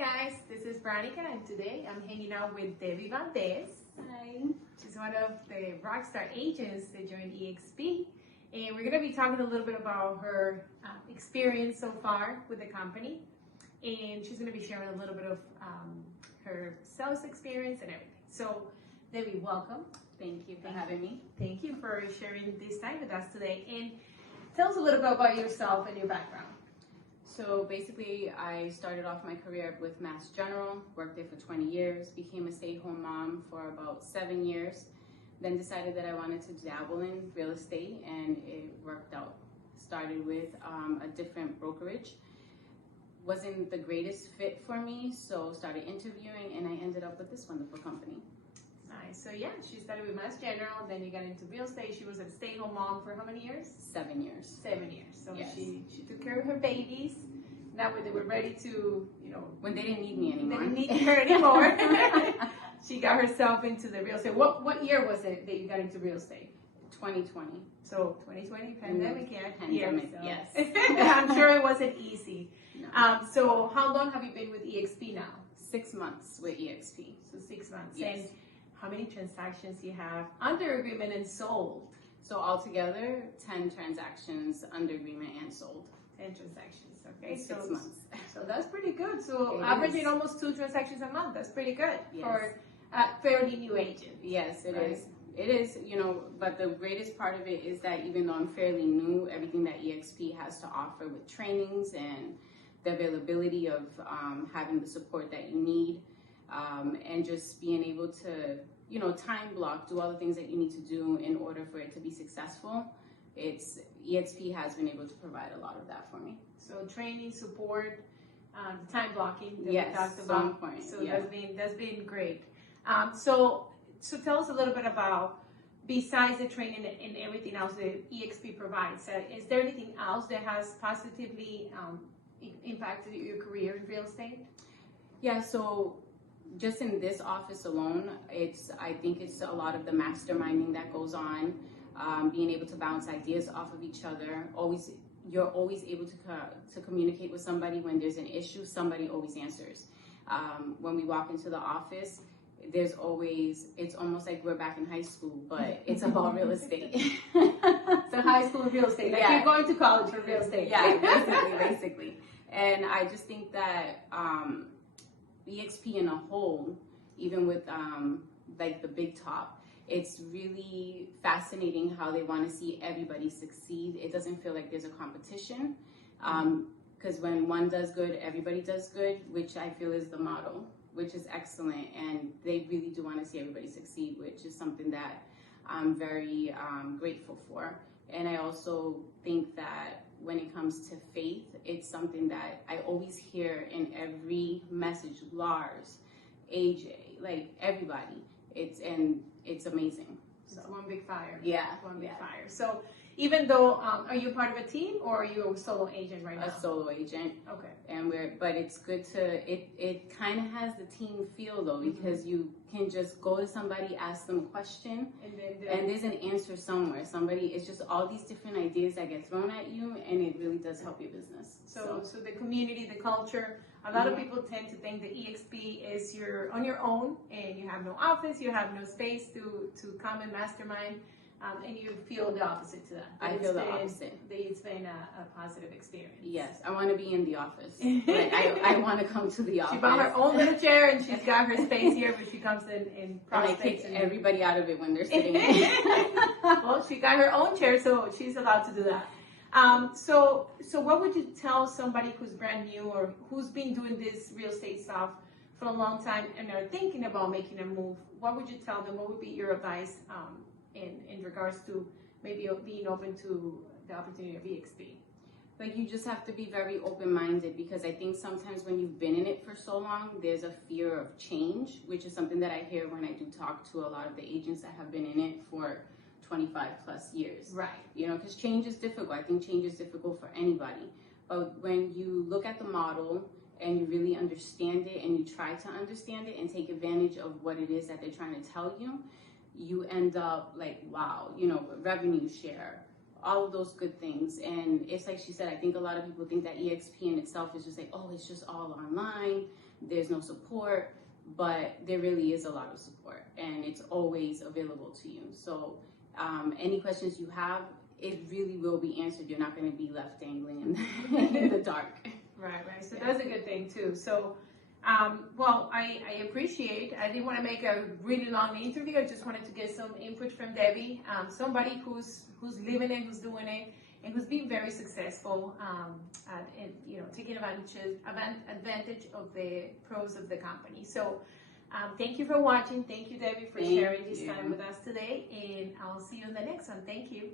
guys, this is Veronica and today I'm hanging out with Debbie Valdes. Hi. She's one of the rockstar agents that joined EXP, and we're going to be talking a little bit about her experience so far with the company, and she's going to be sharing a little bit of her sales experience and everything. So Debbie, welcome. Thank you for having me. Thank you for sharing this time with us today, and tell us a little bit about yourself and your background. So basically, I started off my career with Mass General, worked there for 20 years, became a stay-at-home mom for about 7 years, then decided that I wanted to dabble in real estate, and it worked out. Started with a different brokerage. Wasn't the greatest fit for me, so started interviewing, and I ended up with this wonderful company. Nice. So yeah, she started with Mass General, then you got into real estate. She was a stay-at-home mom for how many years? 7 years. 7 years. So yes. she took care of her babies. Now when they were ready to, when they didn't need me anymore. They didn't need her anymore. She got herself into the real estate. What year was it that you got into real estate? 2020. So 2020, pandemic, yeah. Pandemic, so. yes. I'm sure it wasn't easy. No. So how long have you been with EXP now? 6 months with EXP. So 6 months. Yes. And how many transactions you have under agreement and sold? So altogether, 10 transactions under agreement and sold. 10 transactions, okay. In 6 months. So that's pretty good. So It averaging is. almost 2 transactions a month, that's pretty good Yes. for a fairly new agent. Yes, it Right. is. It is, but the greatest part of it is that even though I'm fairly new, everything that EXP has to offer with trainings and the availability of having the support that you need, and just being able to, time block, do all the things that you need to do in order for it to be successful. EXP has been able to provide a lot of that for me. So training, support, time blocking that Yes, we talked so about. important, So yeah. that's been great. So tell us a little bit about, besides the training and everything else that EXP provides, is there anything else that has positively impacted your career in real estate? Yeah, so just in this office alone, I think it's a lot of the masterminding that goes on, being able to bounce ideas off of each other. You're always able to communicate with somebody when there's an issue. Somebody always answers. When we walk into the office, it's almost like we're back in high school, but it's about real estate. So high school real estate, like you're going to college for real estate. Yeah, basically. And I just think that EXP in a whole, even with like the big top, it's really fascinating how they want to see everybody succeed. It doesn't feel like there's a competition, because when one does good, everybody does good, which I feel is the motto, which is excellent. And they really do want to see everybody succeed, which is something that I'm very grateful for. And I also think that when it comes to faith, it's something that I always hear in every message. Lars, AJ, like everybody. It's amazing. So one big fire. Yeah. One big fire. So even though, are you part of a team or are you a solo agent right now? A solo agent. Okay. But it's good it kind of has the team feel though, because you can just go to somebody, ask them a question, and there's an answer somewhere. It's just all these different ideas that get thrown at you, and it really does help your business. So the community, the culture, a lot of people tend to think that EXP is you're on your own and you have no office, you have no space to come and mastermind. And you feel the opposite to that. I feel the opposite. It's been a positive experience. Yes, I want to be in the office. Like, I want to come to the office. She bought her own little chair and she's got her space here, but she comes in prospects. And I kick everybody out of it when they're sitting in. Well, she got her own chair, so she's allowed to do that. So what would you tell somebody who's brand new or who's been doing this real estate stuff for a long time and are thinking about making a move? What would you tell them? What would be your advice in regards to maybe being open to the opportunity of EXP? Like, you just have to be very open-minded, because I think sometimes when you've been in it for so long, there's a fear of change, which is something that I hear when I do talk to a lot of the agents that have been in it for 25 plus years. Right. Because change is difficult. I think change is difficult for anybody. But when you look at the model and you really understand it and you try to understand it and take advantage of what it is that they're trying to tell you, you end up like, wow, revenue share, all of those good things. And it's like she said, I think a lot of people think that EXP in itself is just like, oh, it's just all online. there's no support, but there really is a lot of support, and it's always available to you. So any questions you have, it really will be answered. You're not going to be left dangling in the dark. Right. So that's a good thing too. So, well, I appreciate. I didn't want to make a really long interview. I just wanted to get some input from Debbie, somebody who's living it, who's doing it, and who's been very successful at taking advantage of the pros of the company. So, thank you for watching. Thank you, Debbie, for sharing this time with us today, and I'll see you in the next one. Thank you.